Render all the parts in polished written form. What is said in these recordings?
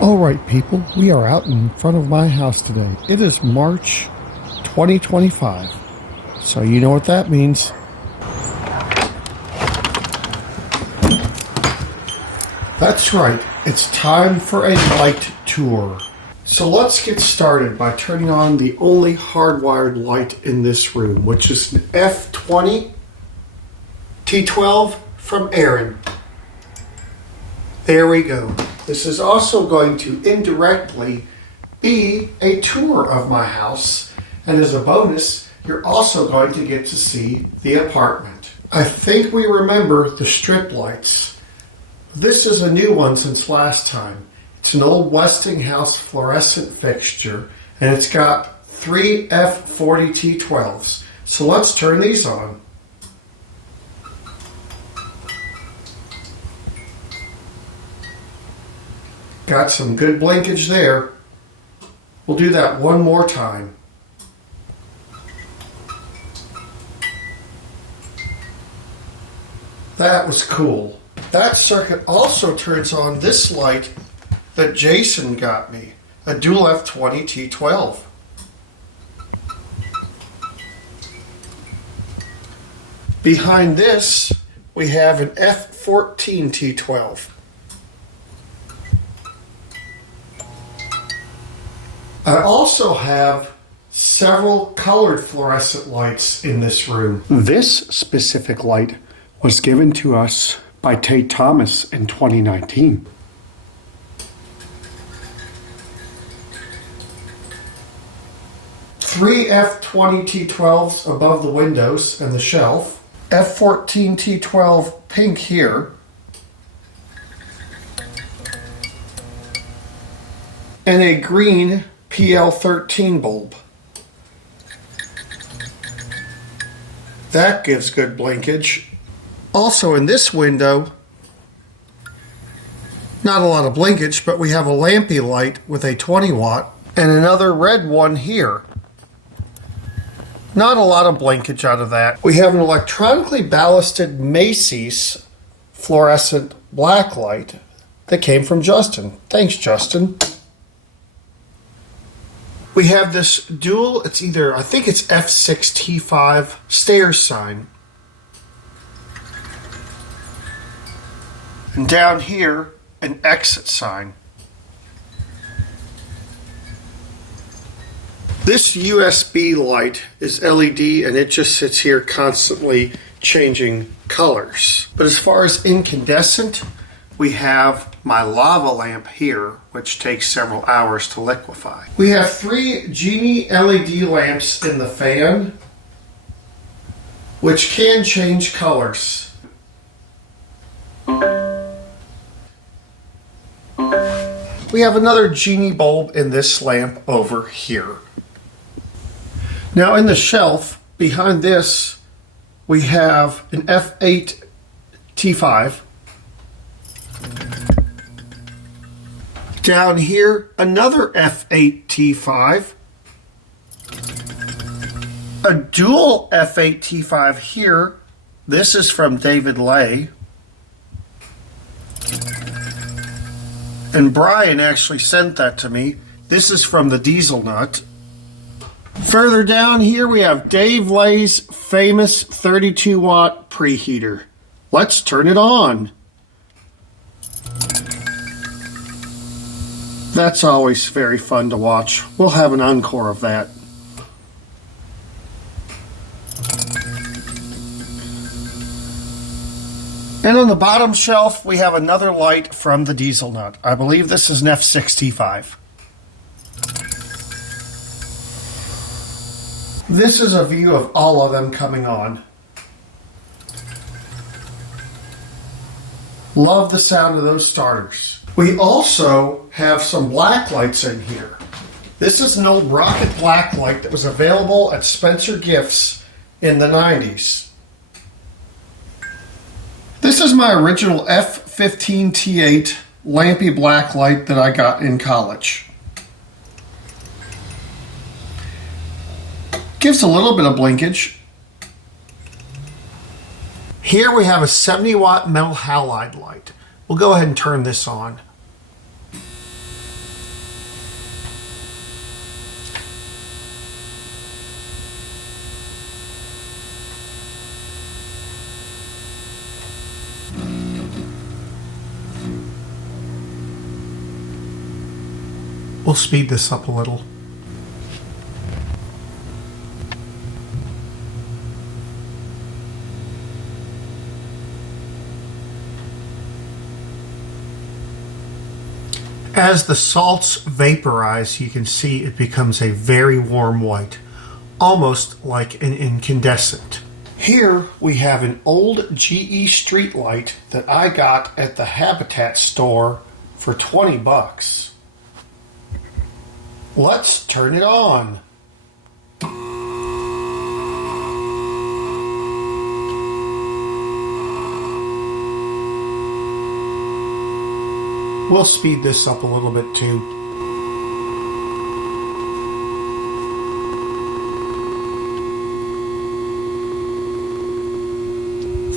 All right, people, we are out in front of my house today. It is March 2025, so you know what that means. That's right, it's time for a light tour. So let's get started by turning on the only hardwired light in this room, which is an F20 T12 from Aaron. There we go. This is also going to indirectly be a tour of my house, and as a bonus, you're also going to get to see the apartment. I think we remember the strip lights. This is a new one since last time. It's an old Westinghouse fluorescent fixture, and it's got 3 F40 T12s. So let's turn these on. Got some good blinkage there. We'll do that one more time. That was cool. That circuit also turns on this light that Jason got me, a dual F20 T12. Behind this, we have an F14 T12. I also have several colored fluorescent lights in this room. This specific light was given to us by Tate Thomas in 2019. Three F20 T12s above the windows and the shelf. F14 T12 pink here. And a green PL13 bulb. That gives good blinkage. Also in this window, not a lot of blinkage, but we have a lampy light with a 20 watt and another red one here. Not a lot of blinkage out of that. We have an electronically ballasted Macy's fluorescent black light that came from Justin. Thanks, Justin. We have this dual, it's either, I think it's F6 T5 stairs sign. And down here, an exit sign. This USB light is LED and it just sits here constantly changing colors. But as far as incandescent, we have my lava lamp here, which takes several hours to liquefy. We have 3 Genie LED lamps in the fan, which can change colors. We have another Genie bulb in this lamp over here. Now in the shelf, behind this, we have an F8 T5. Down here, another F8 T5. A dual F8 T5 here. This is from David Lay. And Brian actually sent that to me. This is from the Diesel Nut. Further down here, we have Dave Lay's famous 32 watt preheater. Let's turn it on. That's always very fun to watch. We'll have an encore of that. And on the bottom shelf, we have another light from the Diesel Nut. I believe this is an F6 T5. This is a view of all of them coming on. Love the sound of those starters. We also have some black lights in here. This is an old rocket black light that was available at Spencer Gifts in the 90s. This is my original F15 T8 lampy black light that I got in college. Gives a little bit of blinkage. Here we have a 70 watt metal halide light. We'll go ahead and turn this on. We'll speed this up a little. As the salts vaporize, you can see it becomes a very warm white, almost like an incandescent. Here we have an old GE street light that I got at the Habitat store for 20 bucks. Let's turn it on. We'll speed this up a little bit too.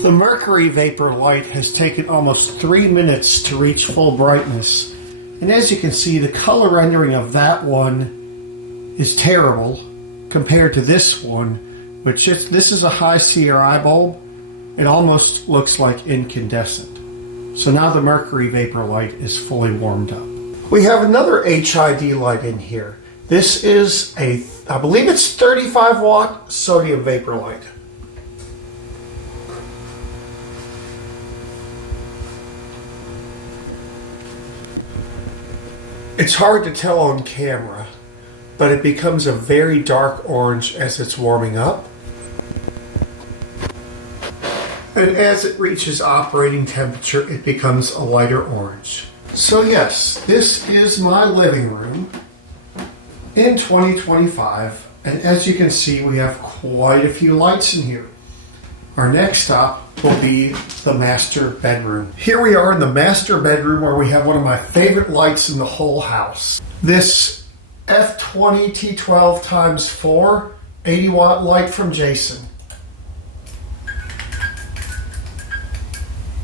The mercury vapor light has taken almost 3 minutes to reach full brightness. And as you can see, the color rendering of that one is terrible compared to this one, which this is a high CRI bulb. It almost looks like incandescent. So now the mercury vapor light is fully warmed up. We have another HID light in here. This is I believe it's 35 watt sodium vapor light. It's hard to tell on camera, but it becomes a very dark orange as it's warming up. And as it reaches operating temperature, it becomes a lighter orange. So yes, this is my living room in 2025. And as you can see, we have quite a few lights in here. Our next stop will be the master bedroom. Here we are in the master bedroom where we have one of my favorite lights in the whole house. This F20 T12 x 4 80 watt light from Jason.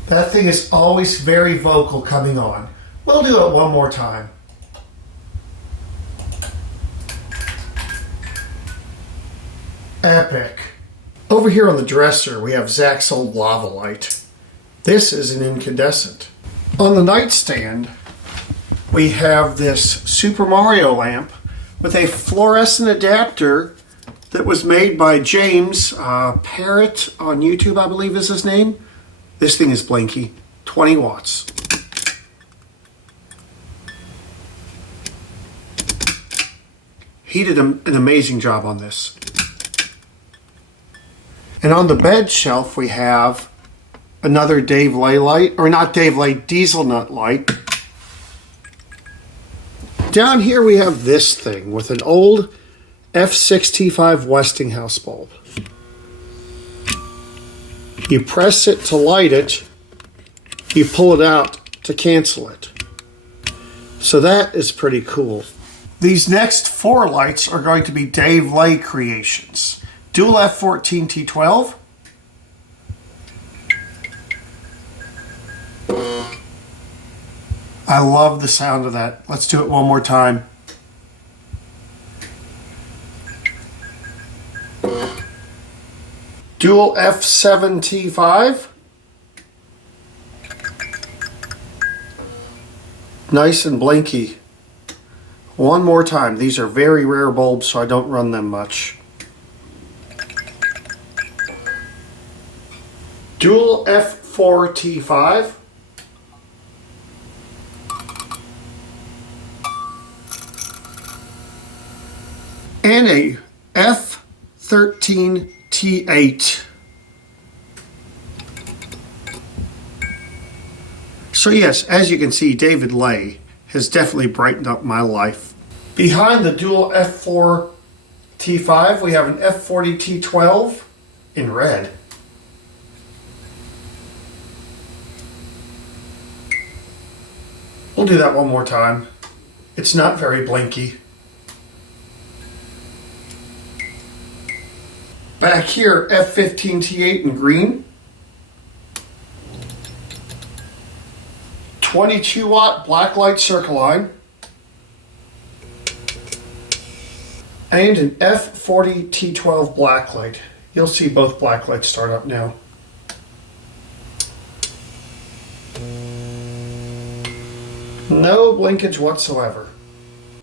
That thing is always very vocal coming on. We'll do it one more time. Epic. Over here on the dresser, we have Zach's old lava light. This is an incandescent. On the nightstand, we have this Super Mario lamp with a fluorescent adapter that was made by James Parrott on YouTube, I believe is his name. This thing is blinky, 20 watts. He did an amazing job on this. And on the bed shelf, we have another Dave Lay light, or not Dave Lay, Diesel Nut light. Down here we have this thing with an old F6T5 Westinghouse bulb. You press it to light it, you pull it out to cancel it. So that is pretty cool. These next 4 lights are going to be Dave Lay creations. Dual F14 T12. I love the sound of that. Let's do it one more time. Dual F7 T5. Nice and blinky. One more time. These are very rare bulbs, so I don't run them much. Dual F4 T5. And a F13 T8. So yes, as you can see, David Lay has definitely brightened up my life. Behind the dual F4 T5, we have an F40 T12 in red. We'll do that one more time. It's not very blinky. Back here, F15 T8 in green. 22 watt blacklight circle line. And an F40 T12 blacklight. You'll see both blacklights start up now. No blinkage whatsoever.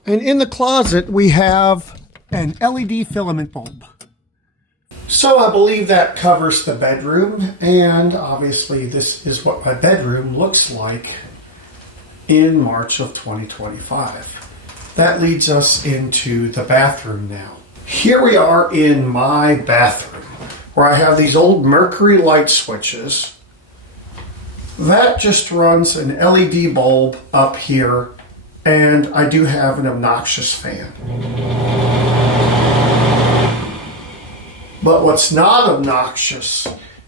And in the closet, we have an LED filament bulb. So I believe that covers the bedroom, and obviously this is what my bedroom looks like in March of 2025. That leads us into the bathroom now. Here we are in my bathroom, where I have these old mercury light switches. That just runs an LED bulb up here, and I do have an obnoxious fan. But what's not obnoxious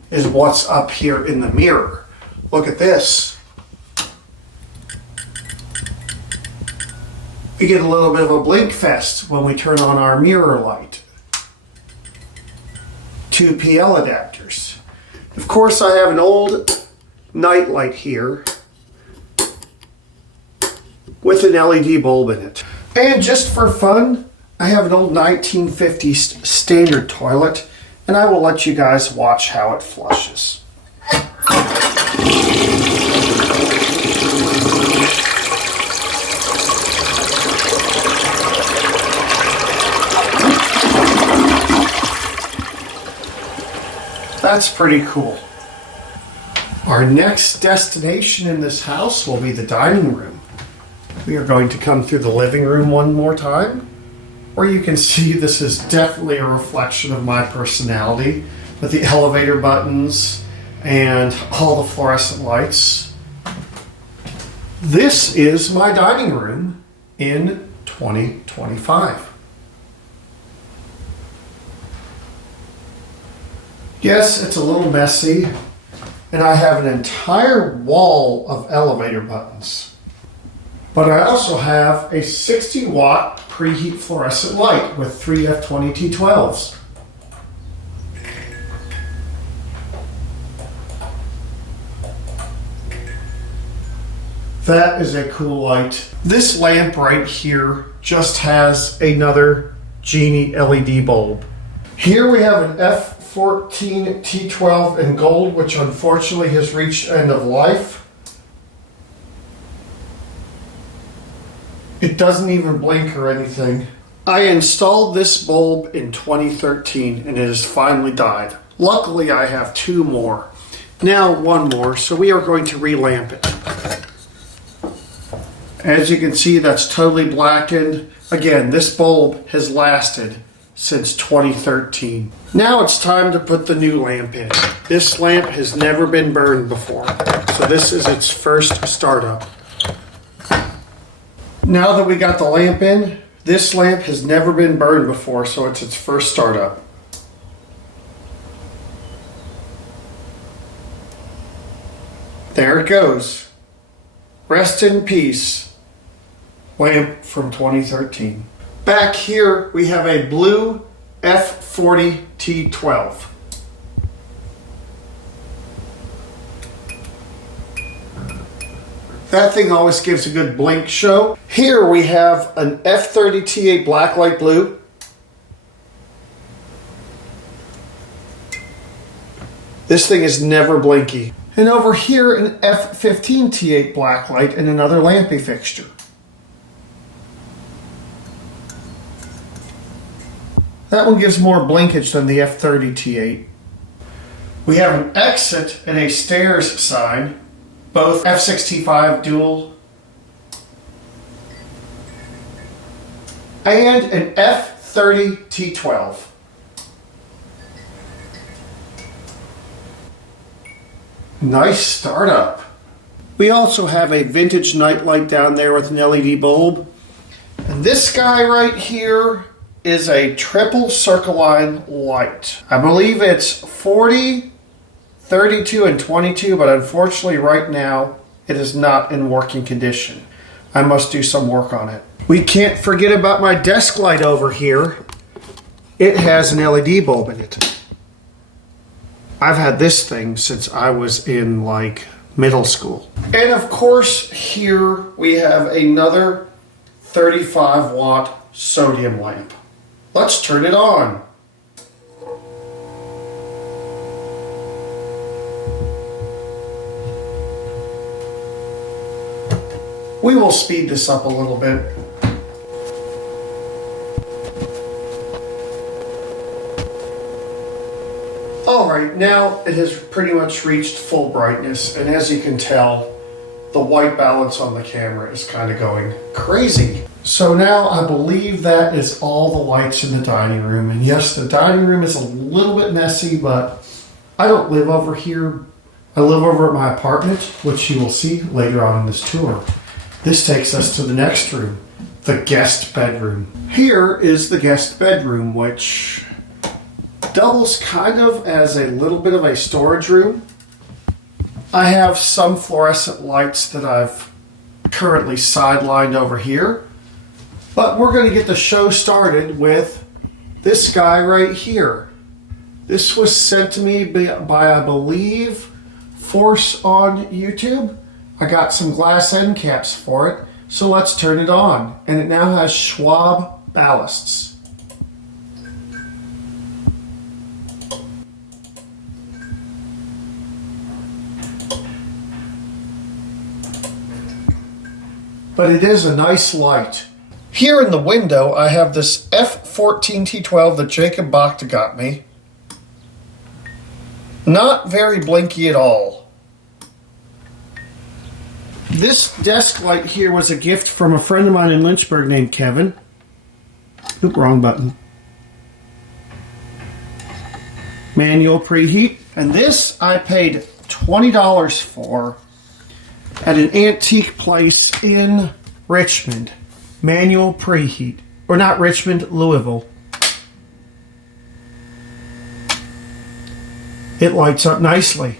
is what's up here in the mirror. Look at this. We get a little bit of a blink fest when we turn on our mirror light. 2 PL adapters. Of course, I have an old night light here with an LED bulb in it. And just for fun, I have an old 1950s standard toilet, and I will let you guys watch how it flushes. That's pretty cool. Our next destination in this house will be the dining room. We are going to come through the living room one more time, where you can see this is definitely a reflection of my personality with the elevator buttons and all the fluorescent lights. This is my dining room in 2025. Yes, it's a little messy, and I have an entire wall of elevator buttons. But I also have a 60-watt preheat fluorescent light with 3 F20 T12s. That is a cool light. This lamp right here just has another Genie LED bulb. Here we have an F14 T12 in gold, which unfortunately has reached end of life. It doesn't even blink or anything. I installed this bulb in 2013 and it has finally died. Luckily, I have 2 more. Now 1 more, so we are going to relamp it. As you can see, that's totally blackened. Again, this bulb has lasted since 2013. Now it's time to put the new lamp in. This lamp has never been burned before, so this is its first startup. Now that we got the lamp in, this lamp has never been burned before, so it's its first startup. There it goes. Rest in peace. Lamp from 2013. Back here, we have a blue F40 T12. That thing always gives a good blink show. Here we have an F30 T8 black light blue. This thing is never blinky. And over here, an F15 T8 black light and another lampy fixture. That one gives more blinkage than the F30 T8. We have an exit and a stairs sign. Both F65 dual and an F30 T12. Nice startup. We also have a vintage nightlight down there with an LED bulb. And this guy right here is a triple circle line light. I believe it's 40, 32 and 22, but unfortunately right now it is not in working condition. I must do some work on it. We can't forget about my desk light over here. It has an LED bulb in it. I've had this thing since I was in like middle school. And of course here we have another 35 watt sodium lamp. Let's turn it on. We will speed this up a little bit. Alright, now it has pretty much reached full brightness, and as you can tell, the white balance on the camera is kind of going crazy. So now I believe that is all the lights in the dining room. And yes, the dining room is a little bit messy, but I don't live over here. I live over at my apartment, which you will see later on in this tour. This takes us to the next room, the guest bedroom. Here is the guest bedroom, which doubles kind of as a little bit of a storage room. I have some fluorescent lights that I've currently sidelined over here. But we're going to get the show started with this guy right here. This was sent to me by I believe, Force on YouTube. I got some glass end caps for it. So let's turn it on. And it now has Schwab ballasts. But it is a nice light. Here in the window, I have this F14T12 that Jacob Bakhta got me. Not very blinky at all. This desk light here was a gift from a friend of mine in Lynchburg named Kevin. Oop, wrong button. Manual preheat. And this I paid $20 for at an antique place in Richmond. Manual preheat. Or not Richmond, Louisville. It lights up nicely.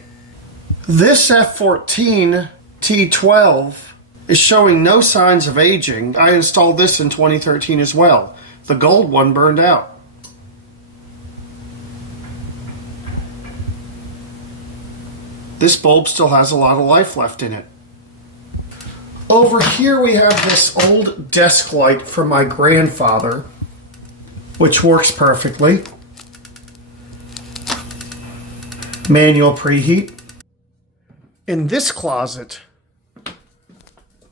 This F14 T12 is showing no signs of aging. I installed this in 2013 as well. The gold one burned out. This bulb still has a lot of life left in it. Over here we have this old desk light from my grandfather, which works perfectly. Manual preheat. In this closet,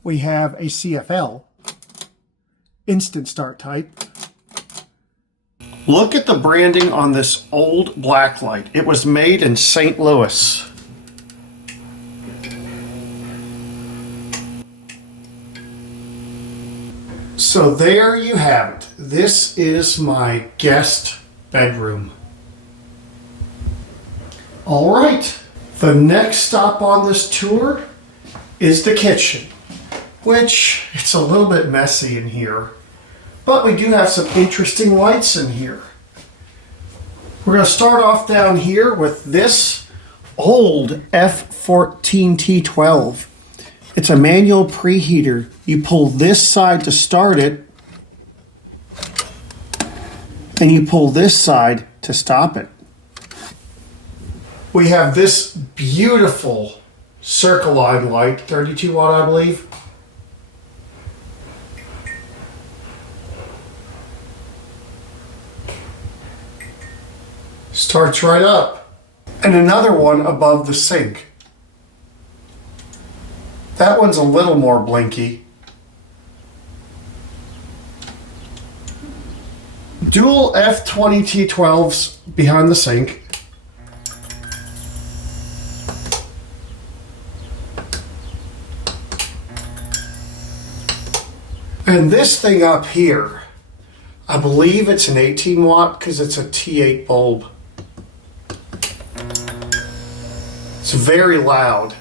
we have a CFL, instant start type. Look at the branding on this old black light. It was made in St. Louis. So there you have it. This is my guest bedroom. All right, the next stop on this tour is the kitchen, which it's a little bit messy in here, but we do have some interesting lights in here. We're going to start off down here with this old F14 T12. It's a manual preheater. You pull this side to start it, and you pull this side to stop it. We have this beautiful circle line light, 32 watt I believe. Starts right up. And another one above the sink. That one's a little more blinky. Dual F20 T12s behind the sink. And this thing up here, I believe it's an 18 watt because it's a T8 bulb. It's very loud.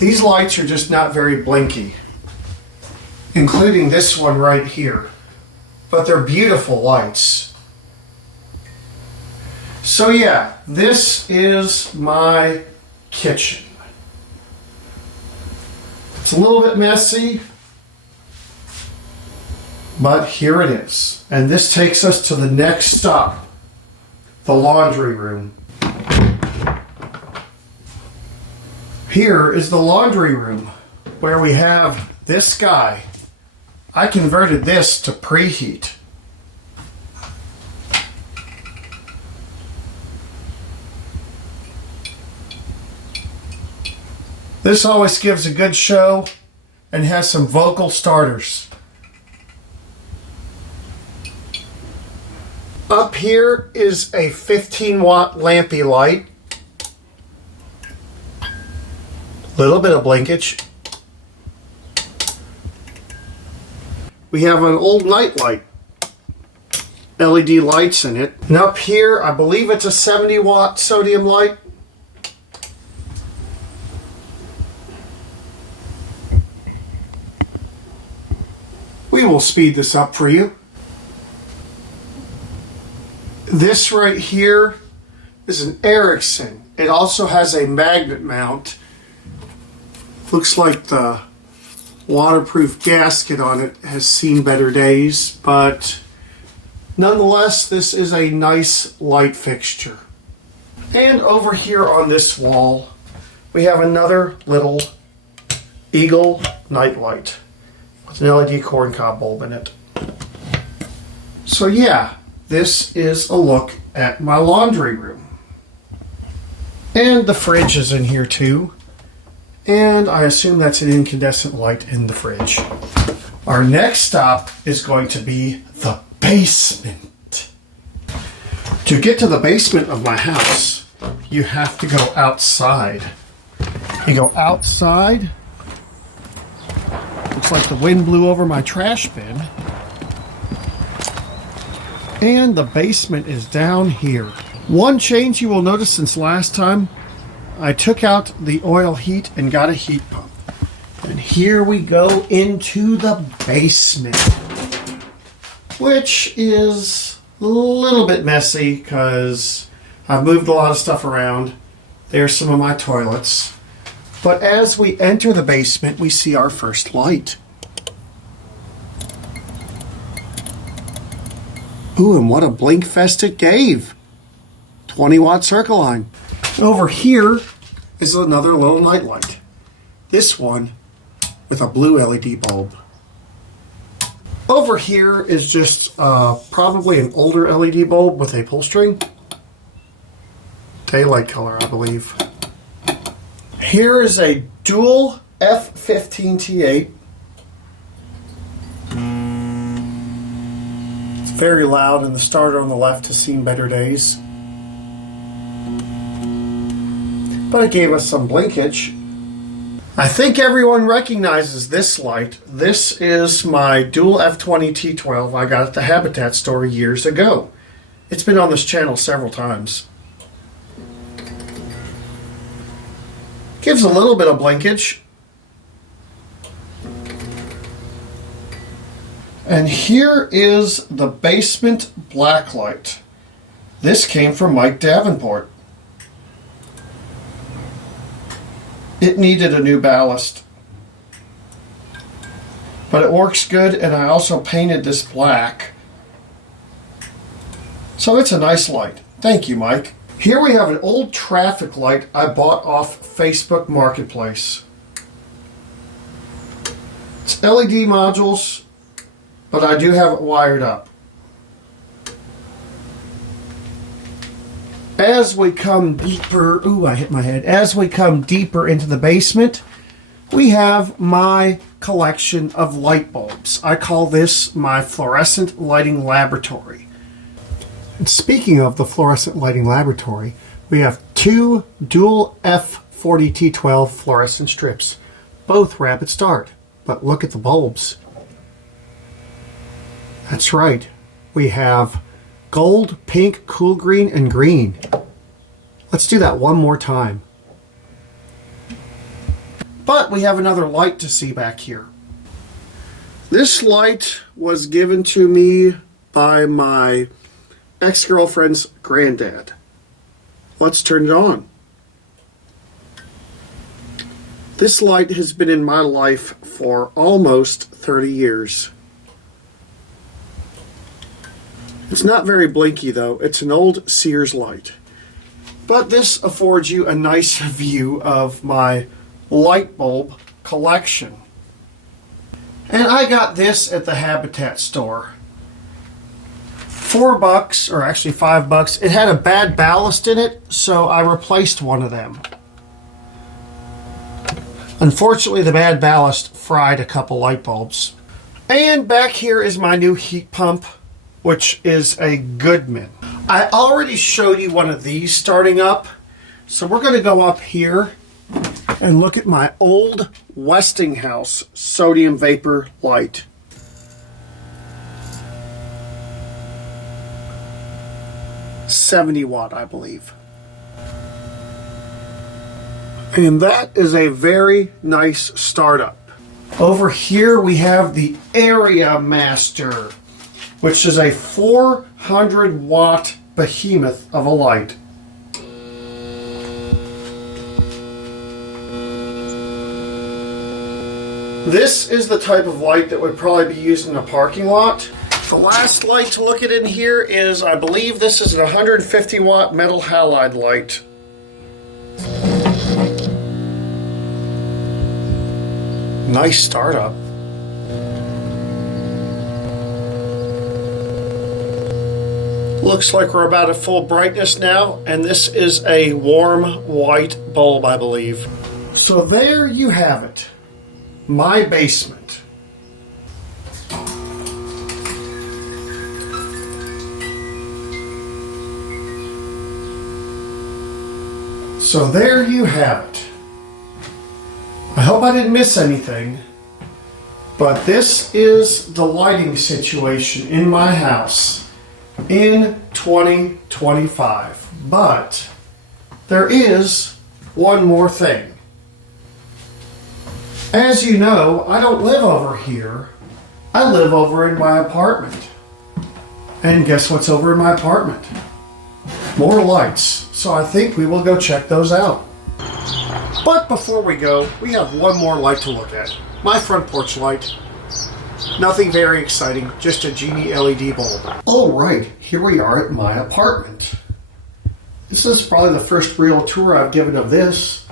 These lights are just not very blinky, including this one right here, but they're beautiful lights. So yeah, this is my kitchen. It's a little bit messy, but here it is. And this takes us to the next stop, the laundry room. Here is the laundry room where we have this guy. I converted this to preheat. This always gives a good show and has some vocal starters. Up here is a 15-watt lampy light. Little bit of blinkage. We have an old night light. LED lights in it. And up here, I believe it's a 70-watt sodium light. We will speed this up for you. This right here is an Ericsson. It also has a magnet mount. Looks like the waterproof gasket on it has seen better days, but nonetheless, this is a nice light fixture. And over here on this wall, we have another little Eagle nightlight with an LED corncob bulb in it. So yeah, this is a look at my laundry room. And the fridge is in here too. And I assume that's an incandescent light in the fridge. Our next stop is going to be the basement. To get to the basement of my house, you have to go outside. You go outside. Looks like the wind blew over my trash bin. And the basement is down here. One change you will notice since last time, I took out the oil heat and got a heat pump. And here we go into the basement, which is a little bit messy because I've moved a lot of stuff around. There's some of my toilets. But as we enter the basement, we see our first light. Ooh, and what a blink fest it gave. 20-watt circle line. Over here is another little night light. This one with a blue LED bulb. Over here is just probably an older LED bulb with a pull string. Daylight color, I believe. Here is a dual F15 T8. It's very loud, and the starter on the left has seen better days. But it gave us some blinkage. I think everyone recognizes this light. This is my dual F20 T12 I got at the Habitat store years ago. It's been on this channel several times. Gives a little bit of blinkage. And here is the basement black light. This came from Mike Davenport. It needed a new ballast, but it works good, and I also painted this black. So it's a nice light. Thank you, Mike. Here we have an old traffic light I bought off Facebook Marketplace. It's LED modules, but I do have it wired up. As we come deeper, ooh, I hit my head. As we come deeper into the basement, we have my collection of light bulbs. I call this my fluorescent lighting laboratory. And speaking of the fluorescent lighting laboratory, we have two dual F40 T12 fluorescent strips, both rapid start. But look at the bulbs. That's right. We have gold, pink, cool green, and green. Let's do that one more time. But we have another light to see back here. This light was given to me by my ex-girlfriend's granddad. Let's turn it on. This light has been in my life for almost 30 years. It's not very blinky though. It's an old Sears light. But this affords you a nice view of my light bulb collection. And I got this at the Habitat store. $4, or actually $5. It had a bad ballast in it, so I replaced one of them. Unfortunately, the bad ballast fried a couple light bulbs. And back here is my new heat pump. which is a Goodman. I already showed you one of these starting up, so we're going to go up here and look at my old Westinghouse sodium vapor light. $70 I believe. And that is a very nice startup. Over here we have the Area Master, which is a 400 watt behemoth of a light. This is the type of light that would probably be used in a parking lot. The last light to look at in here is, I believe this is an 150 watt metal halide light. Nice startup. Looks like we're about at full brightness now, and this is a warm white bulb, I believe. So there you have it. My basement. So there you have it. I hope I didn't miss anything, but this is the lighting situation in my house in 2025. But there is one more thing. As you know, I don't live over here. I live over in my apartment. And guess what's over in my apartment? More lights. So I think we will go check those out. But before we go, we have one more light to look at. My front porch light. Nothing very exciting, just a Genie LED bulb. All right, here we are at my apartment. This is probably the first real tour I've given of this,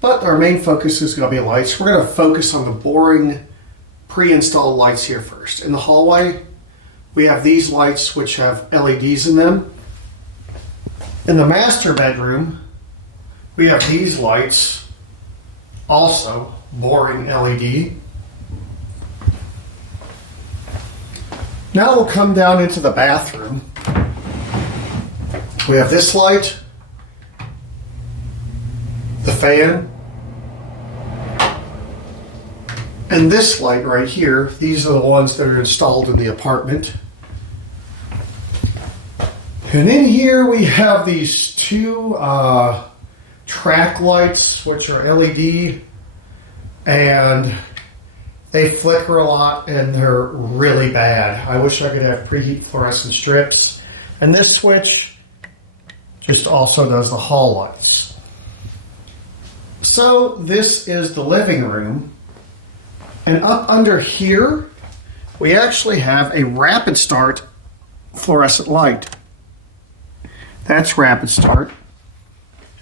but our main focus is going to be lights. We're going to focus on the boring pre-installed lights here first. In the hallway, we have these lights which have LEDs in them. In the master bedroom, we have these lights, also boring LED. Now we'll come down into the bathroom. We have this light, the fan, and this light right here. These are the ones that are installed in the apartment. And in here we have these two track lights, which are LED, and they flicker a lot and they're really bad. I wish I could have preheat fluorescent strips. And this switch just also does the hall lights. So this is the living room. And up under here, we actually have a rapid start fluorescent light. That's rapid start.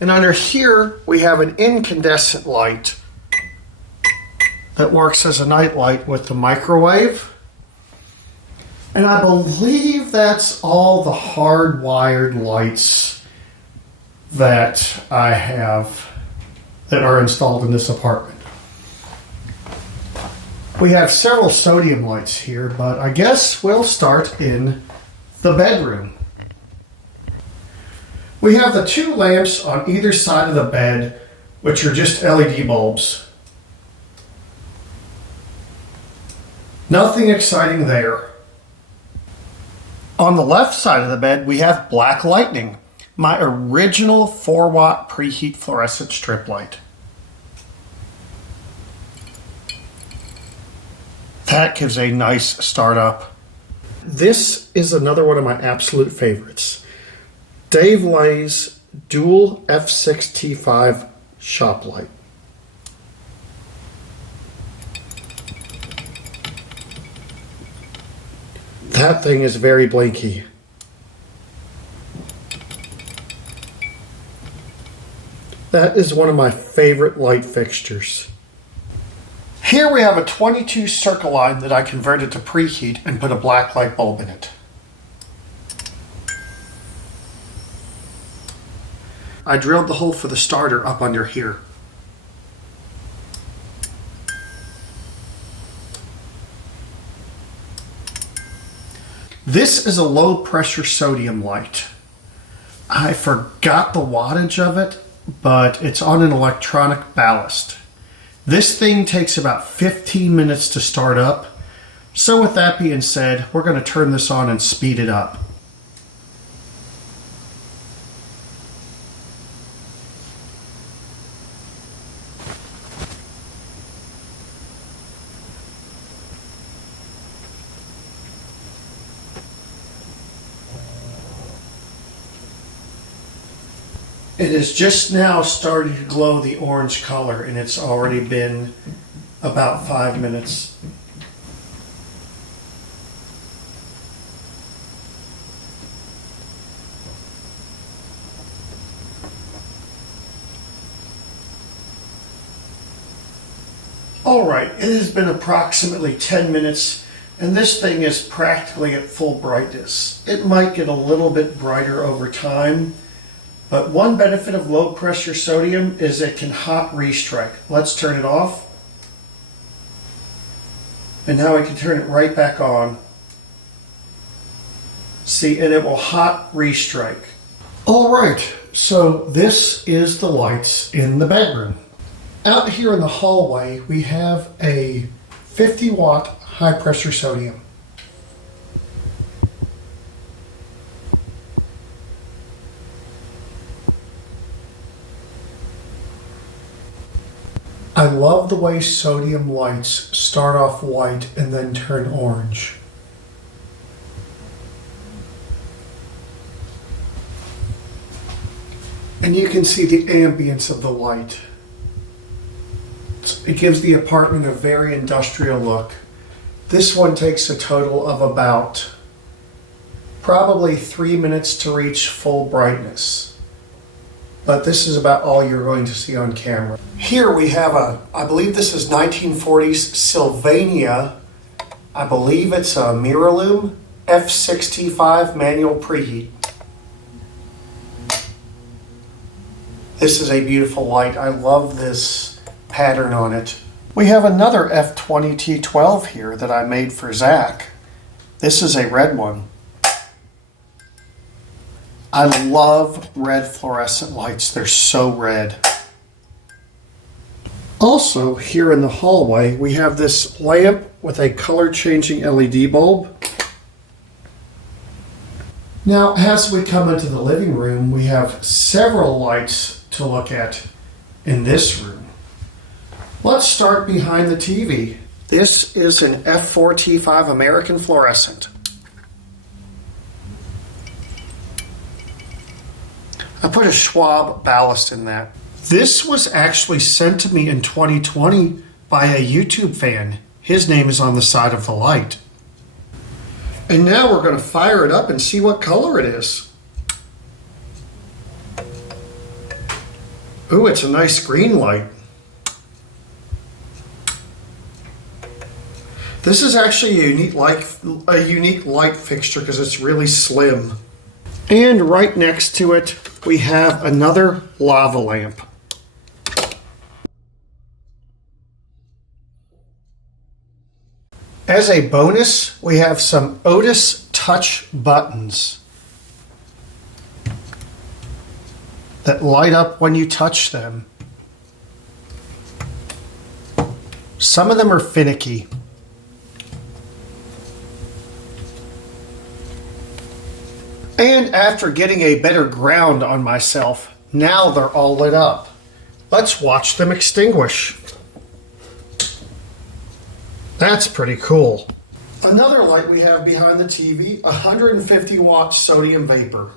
And under here, we have an incandescent light that works as a night light with the microwave. And I believe that's all the hardwired lights that I have that are installed in this apartment. We have several sodium lights here, but I guess we'll start in the bedroom. We have the two lamps on either side of the bed, which are just LED bulbs. Nothing exciting there. On the left side of the bed, we have Black Lightning, my original 4-watt preheat fluorescent strip light. That gives a nice startup. This is another one of my absolute favorites. Dave Lay's dual F6T5 shop light. That thing is very blinky. That is one of my favorite light fixtures. Here we have a 22 circle line that I converted to preheat and put a black light bulb in it. I drilled the hole for the starter up under here. This is a low pressure sodium light. I forgot the wattage of it, but it's on an electronic ballast. This thing takes about 15 minutes to start up. So with that being said, we're going to turn this on and speed it up. It is just now starting to glow the orange color, and it's already been about 5 minutes. All right, it has been approximately 10 minutes, and this thing is practically at full brightness. It might get a little bit brighter over time. But one benefit of low pressure sodium is it can hot restrike. Let's turn it off. And now I can turn it right back on. See, and it will hot restrike. All right, so this is the lights in the bedroom. Out here in the hallway, we have a 50 watt high pressure sodium. I love the way sodium lights start off white and then turn orange. And you can see the ambience of the light. It gives the apartment a very industrial look. This one takes a total of about probably 3 minutes to reach full brightness. But this is about all you're going to see on camera. Here we have I believe this is 1940s Sylvania. I believe it's a Miraloom F6T5 manual preheat. This is a beautiful light. I love this pattern on it. We have another F20T12 here that I made for Zach. This is a red one. I love red fluorescent lights. They're so red. Also, here in the hallway, we have this lamp with a color-changing LED bulb. Now, as we come into the living room, we have several lights to look at in this room. Let's start behind the TV. This is an F4T5 American Fluorescent. I put a Schwab ballast in that. This was actually sent to me in 2020 by a YouTube fan. His name is on the side of the light. And now we're going to fire it up and see what color it is. Ooh, it's a nice green light. This is actually a unique light fixture because it's really slim. And right next to it, we have another lava lamp. As a bonus, we have some Otis touch buttons that light up when you touch them. Some of them are finicky. And after getting a better ground on myself, now they're all lit up. Let's watch them extinguish. That's pretty cool. Another light we have behind the TV, 150 watt sodium vapor.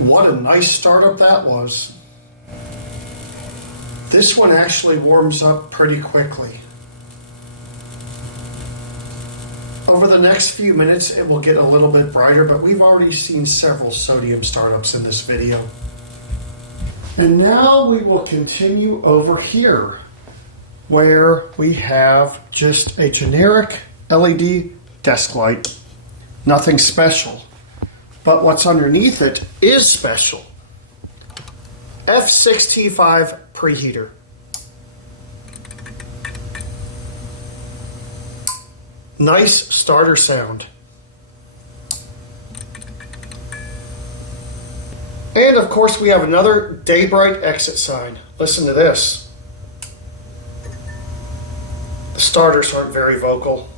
What a nice startup that was. This one actually warms up pretty quickly. Over the next few minutes, it will get a little bit brighter, but we've already seen several sodium startups in this video. And now we will continue over here, where we have just a generic LED desk light. Nothing special. But what's underneath it is special. F6T5 preheater. Nice starter sound. And of course we have another day bright exit sign. Listen to this. The starters aren't very vocal.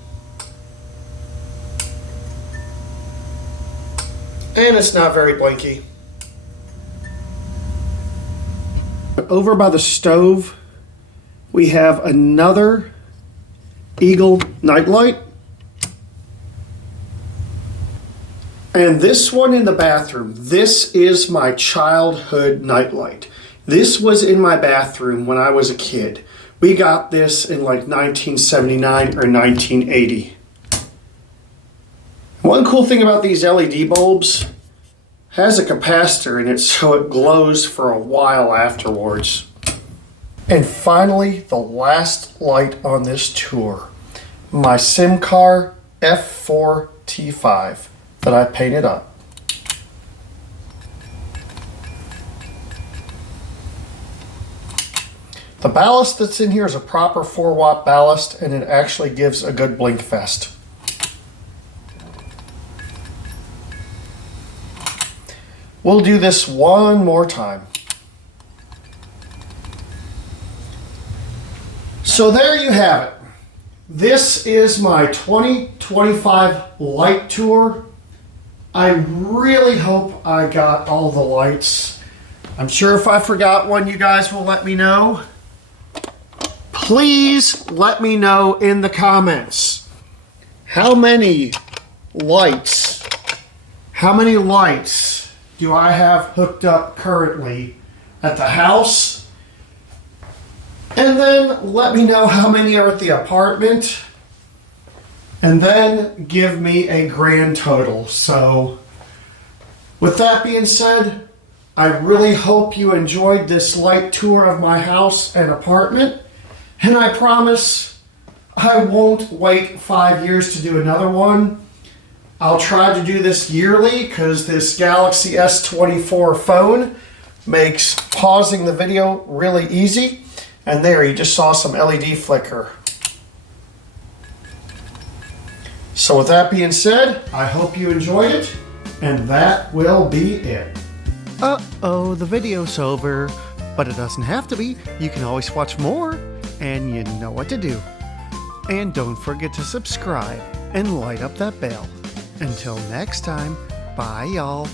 And it's not very blinky. Over by the stove, we have another Eagle nightlight. And this one in the bathroom, this is my childhood nightlight. This was in my bathroom when I was a kid. We got this in like 1979 or 1980. One cool thing about these LED bulbs, has a capacitor in it so it glows for a while afterwards. And finally, the last light on this tour, my SIM car F4T5 that I painted up. The ballast that's in here is a proper 4-watt ballast, and it actually gives a good blink fest. We'll do this one more time. So there you have it. This is my 2025 light tour. I really hope I got all the lights. I'm sure if I forgot one, you guys will let me know. Please let me know in the comments how many lights do I have hooked up currently at the house? And then let me know how many are at the apartment. And then give me a grand total. So with that being said, I really hope you enjoyed this light tour of my house and apartment. And I promise I won't wait 5 years to do another one. I'll try to do this yearly because this Galaxy S24 phone makes pausing the video really easy. And there, you just saw some LED flicker. So with that being said, I hope you enjoyed it, and that will be it. Uh-oh, the video's over, but it doesn't have to be. You can always watch more, and you know what to do. And don't forget to subscribe and light up that bell. Until next time, bye y'all.